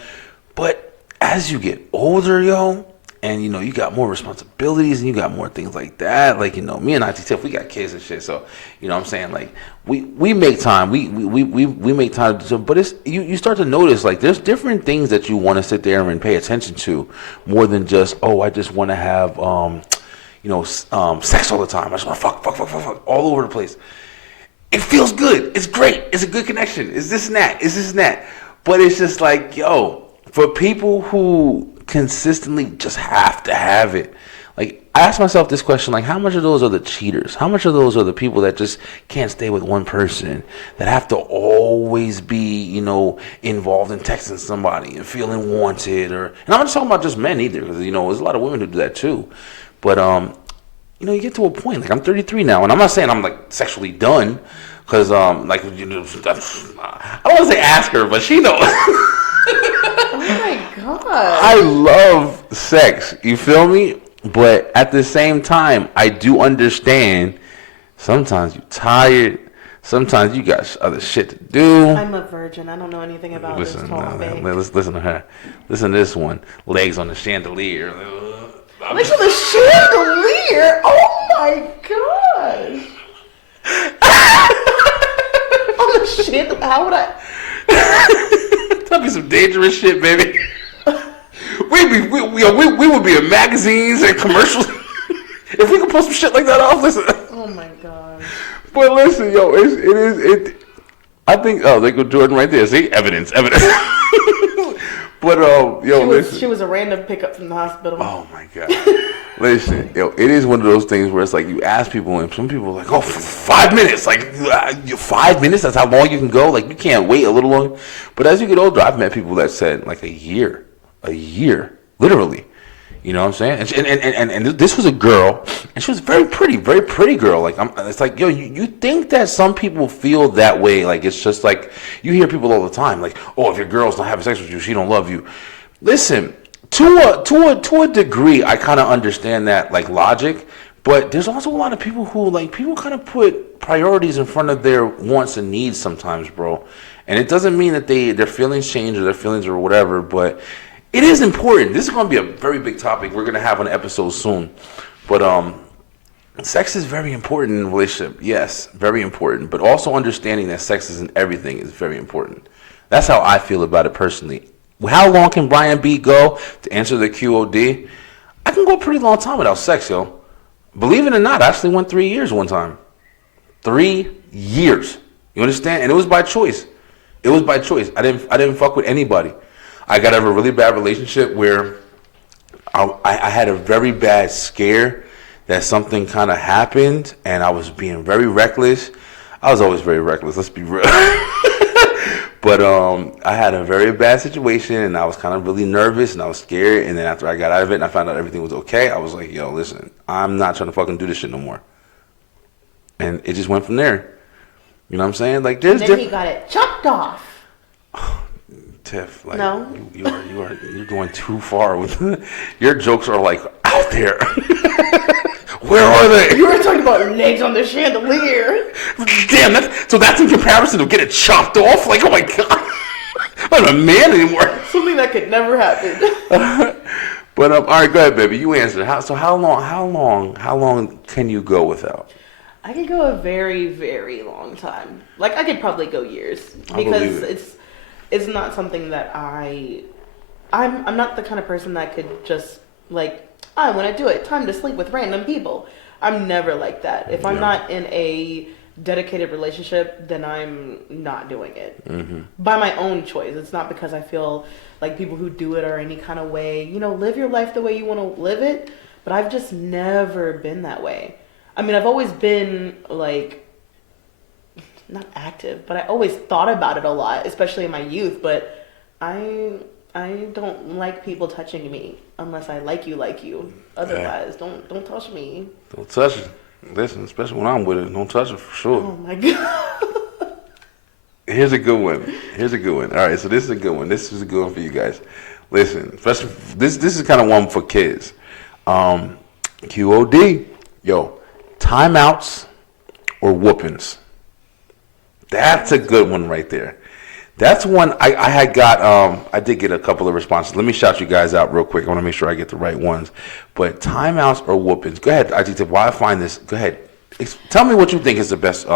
But as you get older, yo, and, you got more responsibilities and you got more things like that. Me and IT Tiff, we got kids and shit. So, you know what I'm saying? We make time. We make time. But it's you start to notice, there's different things that you want to sit there and pay attention to more than just, I just want to have, sex all the time. I just want to fuck all over the place. It feels good. It's great. It's a good connection. It's this and that. But it's just For people who consistently just have to have it, like I ask myself this question, like how much of those are the cheaters? How much of those are the people that just can't stay with one person, that have to always be, involved in texting somebody and feeling wanted, and I'm not talking about just men either, because there's a lot of women who do that too. But you get to a point, like I'm 33 now, and I'm not saying I'm like sexually done, because I don't want to say ask her, but she knows. Oh my god. I love sex, you feel me? But at the same time, I do understand sometimes you're tired, sometimes you got other shit to do. I'm a virgin. I don't know anything about this topic. Listen to her. Listen to this one. Legs on the chandelier. Legs on the chandelier? Oh my gosh. On the chandelier? How would I? That'd be some dangerous shit, baby. We would be in magazines and commercials if we could pull some shit like that off. Listen. Oh my god. But listen, it. I think they go Jordan right there. See, evidence. But listen. She was a random pickup from the hospital. Oh my god. Listen, it is one of those things where it's like you ask people, and some people are like, "Oh, 5 minutes, like 5 minutes. That's how long you can go. Like you can't wait a little longer." But as you get older, I've met people that said like a year, literally. You know what I'm saying? And this was a girl, and she was very pretty girl. Like it's like you think that some people feel that way. Like it's just like you hear people all the time, like, "Oh, if your girl's not having sex with you, she don't love you." Listen. To a degree, I kind of understand that like logic, but there's also a lot of people who people kind of put priorities in front of their wants and needs sometimes, bro. And it doesn't mean that their feelings change or their feelings or whatever, but it is important. This is going to be a very big topic we're going to have on an episode soon. But sex is very important in a relationship. Yes, very important. But also understanding that sex isn't everything is very important. That's how I feel about it personally. How long can Brian B go? To answer the QOD, I can go a pretty long time without sex, yo. Believe it or not, I actually went 3 years one time. 3 years. You understand? And it was by choice. It was by choice. I didn't fuck with anybody. I got out of a really bad relationship where I had a very bad scare that something kind of happened, and I was being very reckless. I was always very reckless. Let's be real. But I had a very bad situation, and I was kind of really nervous, and I was scared. And then after I got out of it, and I found out everything was okay, I was like, "Yo, listen, I'm not trying to fucking do this shit no more." And it just went from there. You know what I'm saying? Like, there's then he got it chopped off. Tiff, like, no, you're going too far with your jokes are like out there. Where are they? You were talking about legs on the chandelier. Damn, that's in comparison to get it chopped off. Like, oh my god, I'm not a man anymore. Something that could never happen. But all right, go ahead, baby. You answer. How long can you go without? I could go a very, very long time. Like I could probably go years because it's not something that I'm not the kind of person that could just like. I want to do it. Time to sleep with random people. I'm never like that. If I'm not in a dedicated relationship, then I'm not doing it. Mm-hmm. By my own choice. It's not because I feel like people who do it are any kind of way. Live your life the way you want to live it. But I've just never been that way. I mean, I've always been like, not active, but I always thought about it a lot, especially in my youth. But I don't like people touching me unless I like you. Otherwise, don't touch me. Don't touch it. Listen, especially when I'm with it, don't touch it for sure. Oh my god. Here's a good one. All right, so this is a good one. This is a good one for you guys. Listen, especially this is kind of one for kids. QOD, timeouts or whoopings. That's a good one right there. That's one I did get a couple of responses. Let me shout you guys out real quick. I want to make sure I get the right ones. But timeouts or whoopings. Go ahead, IGT. Why I find this? Go ahead. Tell me what you think is the best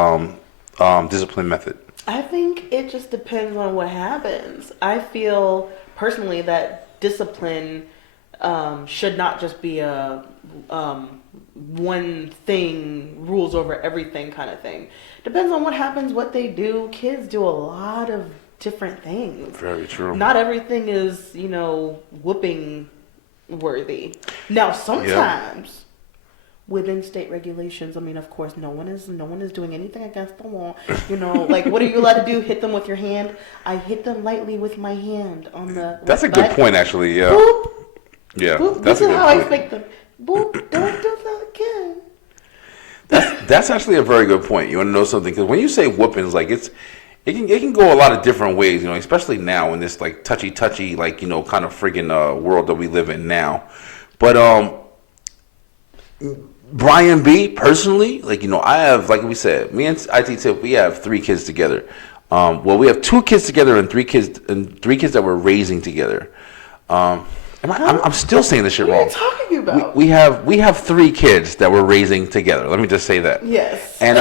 discipline method. I think it just depends on what happens. I feel personally that discipline should not just be a one thing rules over everything kind of thing. Depends on what happens, what they do. Kids do a lot of different things. Very true. Not everything is, whooping worthy. Now, sometimes within state regulations, I mean, of course, no one is doing anything against the law. Like, what are you allowed to do? Hit them with your hand? I hit them lightly with my hand on the. That's a good point, actually. Yeah. Boop. Yeah. Boop. That's this a is good how point. I spank them. Boop. Don't do that again. That's actually a very good point. You want to know something? Because when you say whoopings, like it can go a lot of different ways. Especially now in this like touchy, like kind of friggin' world that we live in now. But Brian B. personally, I have, like we said, me and IT Tiff, we have 3 kids together. Well, we have 2 kids together and 3 kids that we're raising together. I'm still saying this shit wrong. What are you talking about? We have 3 kids that we're raising together. Let me just say that. Yes. And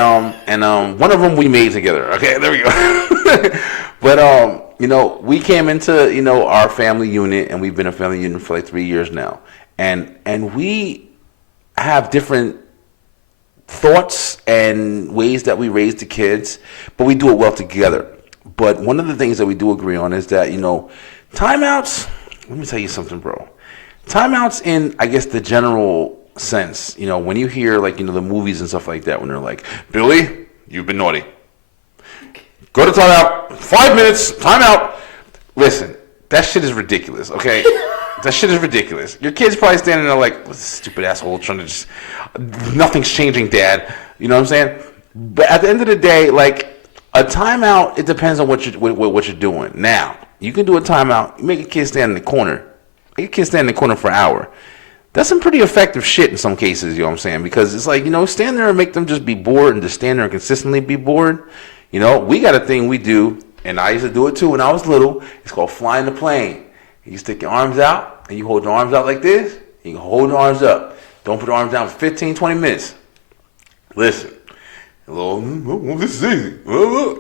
one of them we made together. Okay, there we go. But we came into our family unit, and we've been a family unit for like 3 years now, and we have different thoughts and ways that we raise the kids, but we do it well together. But one of the things that we do agree on is that timeouts. Let me tell you something, bro. Timeouts in, I guess, the general sense, when you hear like, the movies and stuff like that, when they're like, Billy, you've been naughty. Go to timeout. 5 minutes. Timeout. Listen, that shit is ridiculous, okay? That shit is ridiculous. Your kid's probably standing there like, what's this stupid asshole trying to just, nothing's changing, Dad. You know what I'm saying? But at the end of the day, like, a timeout, it depends on what you're doing. Now, you can do a timeout. You make a kid stand in the corner. Make a kid stand in the corner for an hour. That's some pretty effective shit in some cases, you know what I'm saying? Because it's like, stand there and make them just be bored and just stand there and consistently be bored. We got a thing we do, and I used to do it too when I was little. It's called flying the plane. You stick your arms out, and you hold your arms out like this. You can hold your arms up. Don't put your arms down for 15, 20 minutes. Listen. This is easy.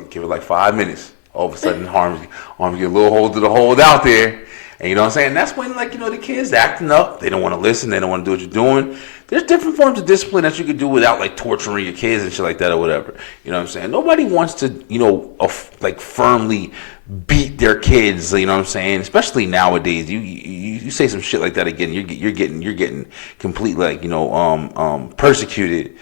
Give it like 5 minutes. All of a sudden, arms get a little hold out there. And you know what I'm saying? That's when, the kids acting up. They don't want to listen. They don't want to do what you're doing. There's different forms of discipline that you could do without, torturing your kids and shit like that or whatever. You know what I'm saying? Nobody wants to, firmly beat their kids. You know what I'm saying? Especially nowadays. You say some shit like that again, you're getting completely, persecuted.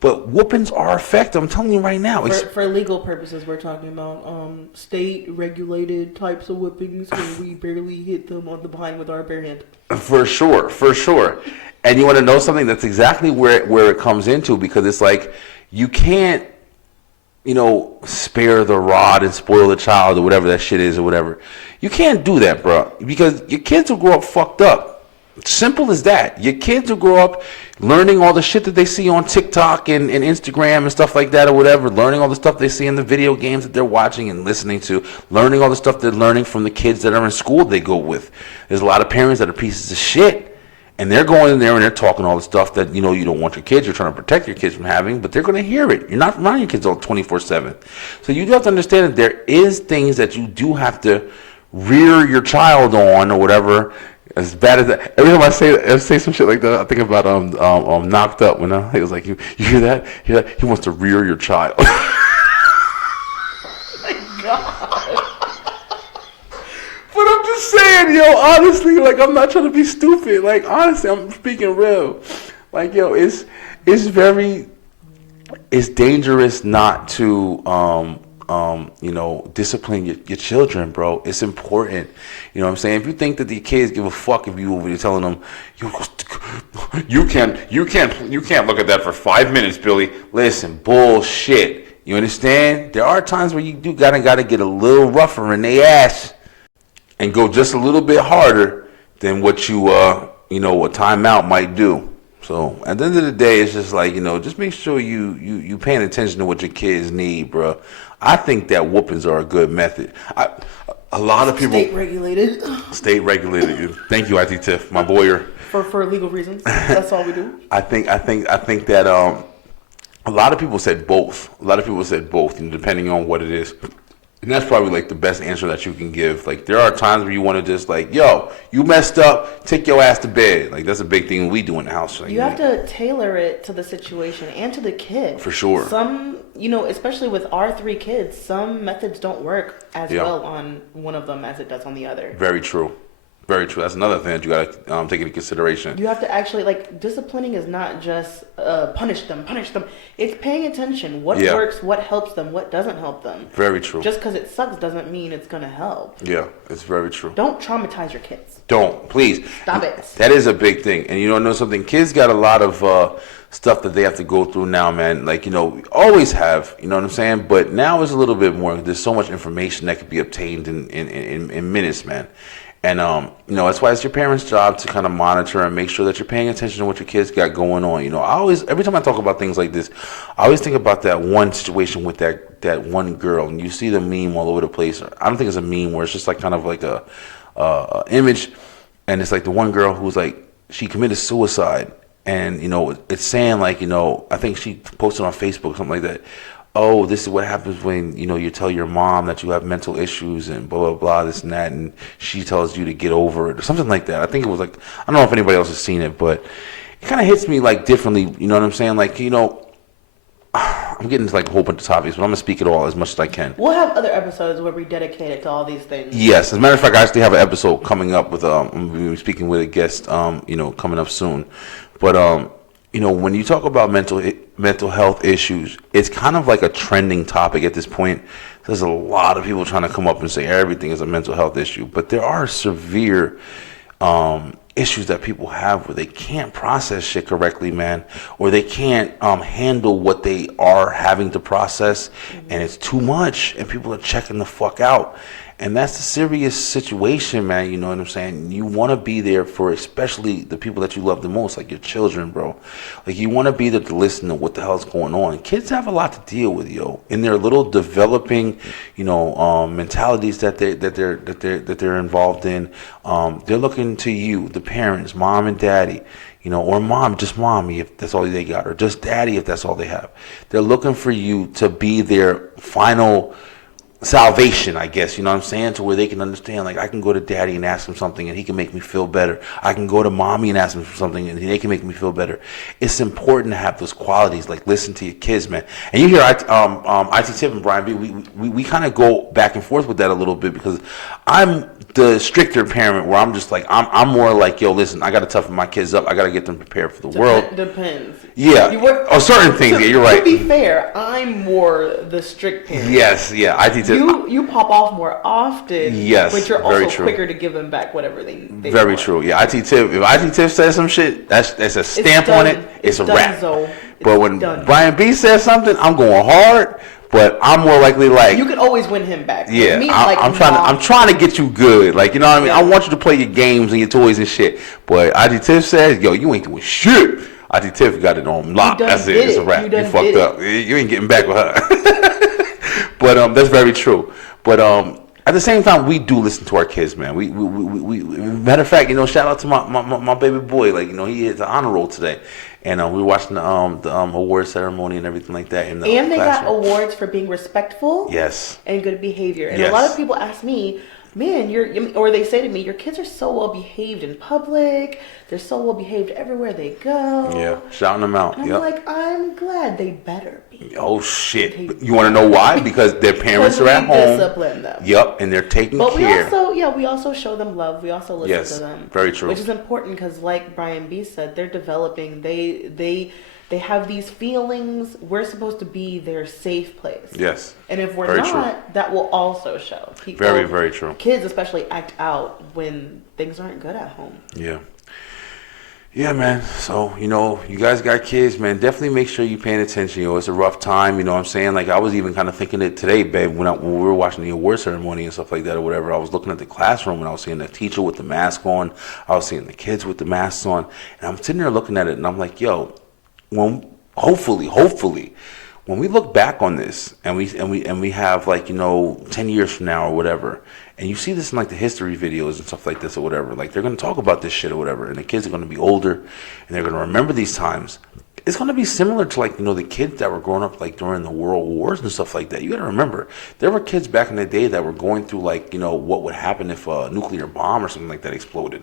But whoopings are effective. I'm telling you right now. For legal purposes, we're talking about state-regulated types of whippings where we barely hit them on the behind with our bare hand. For sure. And you want to know something? That's exactly where it comes into, because it's like you can't, spare the rod and spoil the child or whatever that shit is or whatever. You can't do that, bro, because your kids will grow up fucked up. Simple as that. Your kids will grow up learning all the shit that they see on TikTok and Instagram and stuff like that or whatever, learning all the stuff they see in the video games that they're watching and listening to, learning all the stuff they're learning from the kids that are in school they go with. There's a lot of parents that are pieces of shit, and they're going in there and they're talking all the stuff that, you don't want your kids, you're trying to protect your kids from having, but they're going to hear it. You're not around your kids all 24/7. So you do have to understand that there is things that you do have to rear your child on or whatever. As bad as that, every time I say some shit like that, I think about Knocked Up when he was like, you hear that? He wants to rear your child. Oh my God. But I'm just saying, honestly, I'm not trying to be stupid. Honestly, I'm speaking real. It's dangerous not to discipline your children, bro. It's important. You know what I'm saying? If you think that the kids give a fuck if you're telling them you can't look at that for 5 minutes, Billy. Listen, bullshit. You understand? There are times where you do gotta get a little rougher in their ass and go just a little bit harder than what you a timeout might do. So at the end of the day, it's just just make sure you paying attention to what your kids need, bro. I think that whoopings are a good method. A lot of people state regulated. Thank you, IT Tiff, my lawyer. For legal reasons, that's all we do. I think that a lot of people said both. Depending on what it is. And that's probably like the best answer that you can give. Like there are times where you want to just like, yo, you messed up, take your ass to bed. Like that's a big thing we do in the house. Like, you have to tailor it to the situation and to the kid. For sure. Some, especially with our 3 kids, some methods don't work as well on one of them as it does on the other. Very true. Very true. That's another thing that you got to take into consideration. You have to actually, disciplining is not just punish them. It's paying attention. What works, what helps them, what doesn't help them. Very true. Just because it sucks doesn't mean it's going to help. Yeah, it's very true. Don't traumatize your kids. Don't. Please. Stop it. That is a big thing. And you know something? Kids got a lot of stuff that they have to go through now, man. Like, always have, you know what I'm saying? But now it's a little bit more. There's so much information that could be obtained in minutes, man. And, that's why it's your parents' job to kind of monitor and make sure that you're paying attention to what your kids got going on. Every time I talk about things like this, I always think about that one situation with that one girl. And you see the meme all over the place. I don't think it's a meme where it's just like kind of like a image. And it's like the one girl who's like, she committed suicide. And, it's saying like, I think she posted on Facebook, something like that. Oh, this is what happens when, you tell your mom that you have mental issues and blah, blah, blah, this and that, and she tells you to get over it or something like that. I think it was like, I don't know if anybody else has seen it, but it kind of hits me like differently, you know what I'm saying? Like, I'm getting into like a whole bunch of topics, but I'm going to speak it all as much as I can. We'll have other episodes where we dedicate it to all these things. Yes, as a matter of fact, I actually have an episode coming up with, I'm going to be speaking with a guest, coming up soon. But, when you talk about mental health issues, it's kind of like a trending topic at this point. There's a lot of people trying to come up and say everything is a mental health issue, but there are severe issues that people have where they can't process shit correctly, man, or they can't handle what they are having to process, and it's too much, and people are checking the fuck out. And that's a serious situation, man. You know what I'm saying? You want to be there for especially the people that you love the most, like your children, bro. Like you want to be there to listen to what the hell's going on. Kids have a lot to deal with, yo. In their little developing, mentalities that they're involved in. They're looking to you, the parents, mom and daddy. Or just mommy if that's all they got, or just daddy if that's all they have. They're looking for you to be their final salvation, I guess, you know what I'm saying, to where they can understand, like, I can go to daddy and ask him something and he can make me feel better. I can go to mommy and ask him for something and they can make me feel better. It's important to have those qualities, like listen to your kids, man. And you hear IT Tiff and Brian B, we kind of go back and forth with that a little bit, because I'm the stricter parent where I'm just like, I'm more like, yo, listen, I got to toughen my kids up. I got to get them prepared for the world. Depends. Yeah. Certain things, yeah, you're right. To be fair, I'm more the strict parent. Yes, yeah. IT Tiff. You pop off more often. Yes, but you're also true. quicker to give them back whatever they very want. true. Yeah, IT Tiff. If IT Tiff says some shit, that's a stamp on it. It's a wrap. But when Brian B says something, I'm going hard. But I'm more likely like, you can always win him back. Yeah, I'm trying to get you good. Like, you know what I mean? Yeah. I want you to play your games and your toys and shit. But IT Tiff says, yo, you ain't doing shit. IT Tiff got it on lock. That's it. It's a wrap. You fucked up. You ain't getting back with her. But that's very true. But at the same time, we do listen to our kids, man. We matter of fact, shout out to my baby boy. Like, he hit the honor roll today, and we were watching the award ceremony and everything like that. And they got awards for being respectful, yes, and good behavior. And a lot of people ask me, man, or they say to me, your kids are so well behaved in public. They're so well behaved everywhere they go. Yeah, shouting them out. And I'm like, I'm glad they better be. Oh shit! You want to know why? Because their parents are at home. Discipline them. Yep, and they're taking care. But we also show them love. We also listen to them. Very true. Which is important because, like Brian B said, they're developing. They have these feelings. We're supposed to be their safe place. Yes. And if we're not, that will also show. People, very, very true. Kids especially act out when things aren't good at home. Yeah. Yeah, man. So, you guys got kids, man. Definitely make sure you're paying attention. It's a rough time, you know what I'm saying? Like, I was even kind of thinking it today, babe, when we were watching the award ceremony and stuff like that or whatever. I was looking at the classroom and I was seeing the teacher with the mask on. I was seeing the kids with the masks on. And I'm sitting there looking at it and I'm like, yo, hopefully, when we look back on this and we have 10 years from now or whatever, and you see this in like the history videos and stuff like this or whatever, like they're going to talk about this shit or whatever, and the kids are going to be older and they're going to remember these times. it's going to be similar to like, the kids that were growing up like during the world wars and stuff like that. You got to remember, there were kids back in the day that were going through like, what would happen if a nuclear bomb or something like that exploded.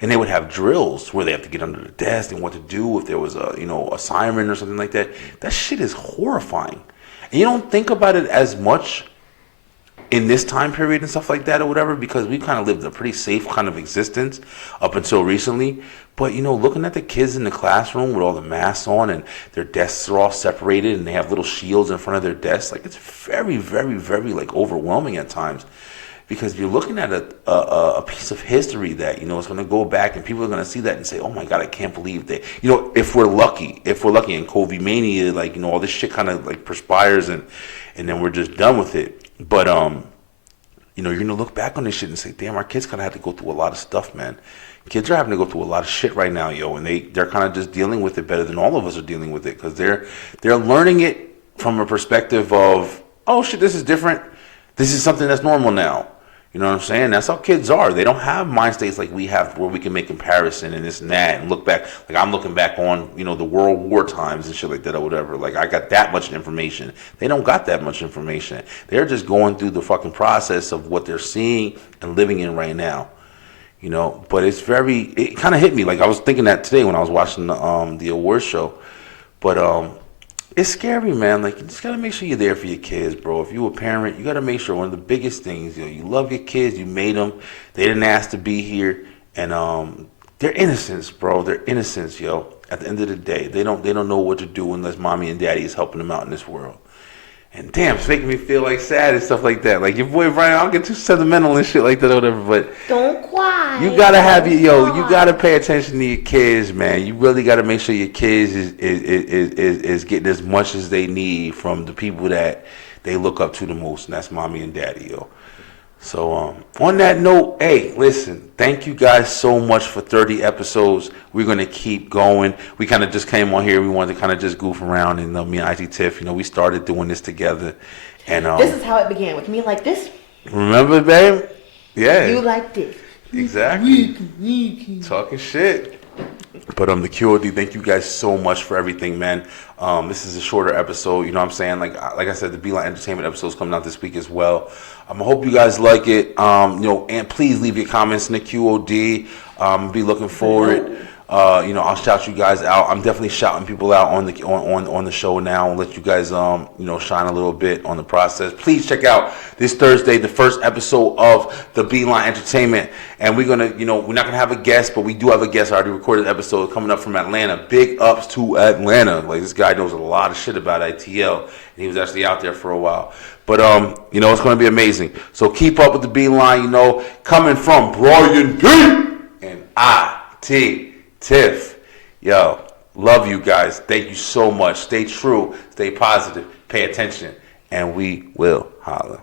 And they would have drills where they have to get under the desk and what to do if there was a siren or something like that. That shit is horrifying. And you don't think about it as much in this time period and stuff like that or whatever, because we kind of lived a pretty safe kind of existence up until recently. But, looking at the kids in the classroom with all the masks on and their desks are all separated and they have little shields in front of their desks, like it's very, very, very like overwhelming at times. Because you're looking at a piece of history that, is going to go back and people are going to see that and say, oh my God, I can't believe that, if we're lucky and COVID mania, like, all this shit kind of like perspires and then we're just done with it. But, you're going to look back on this shit and say, damn, our kids kind of had to go through a lot of stuff, man. Kids are having to go through a lot of shit right now, and they're kind of just dealing with it better than all of us are dealing with it because they're learning it from a perspective of, oh shit, this is different. This is something that's normal now. You know what I'm saying? That's how kids are. They don't have mind states like we have where we can make comparison and this and that and look back. Like I'm looking back on, the World War times and shit like that or whatever. Like I got that much information. They don't got that much information. They're just going through the fucking process of what they're seeing and living in right now. But it kind of hit me. Like I was thinking that today when I was watching the awards show. But it's scary, man. Like, you just got to make sure you're there for your kids, bro. If you're a parent, you got to make sure one of the biggest things, you love your kids, you made them. They didn't ask to be here. And they're innocents, bro. They're innocents, yo. At the end of the day, they don't know what to do unless mommy and daddy is helping them out in this world. And damn, it's making me feel like sad and stuff like that. Like your boy Brian, I'll get too sentimental and shit like that or whatever, but don't cry. You gotta have you gotta pay attention to your kids, man. You really gotta make sure your kids is getting as much as they need from the people that they look up to the most, and that's mommy and daddy, yo. So on that note, hey, listen, thank you guys so much for 30 episodes. We're going to keep going. We kind of just came on here. We wanted to kind of just goof around. And me and IT Tiff, we started doing this together. And this is how it began, with me like this. Remember, babe? Yeah. You like this. Exactly. Talking shit. But the QOD, thank you guys so much for everything, man. This is a shorter episode, you know what I'm saying? Like I said, the Beeline Entertainment episode is coming out this week as well. I hope you guys like it. And please leave your comments in the QOD. Be looking forward. I'll shout you guys out. I'm definitely shouting people out on the show now and let you guys shine a little bit on the process. Please check out this Thursday the first episode of the Beeline Entertainment, and we're gonna we're not gonna have a guest, but we do have a guest. I already recorded an episode coming up from Atlanta. Big ups to Atlanta. Like this guy knows a lot of shit about ITL, and he was actually out there for a while. But it's gonna be amazing. So keep up with the Beeline. Coming from Brian P and IT Tiff. Yo, love you guys. Thank you so much. Stay true, stay positive, pay attention, and we will holla.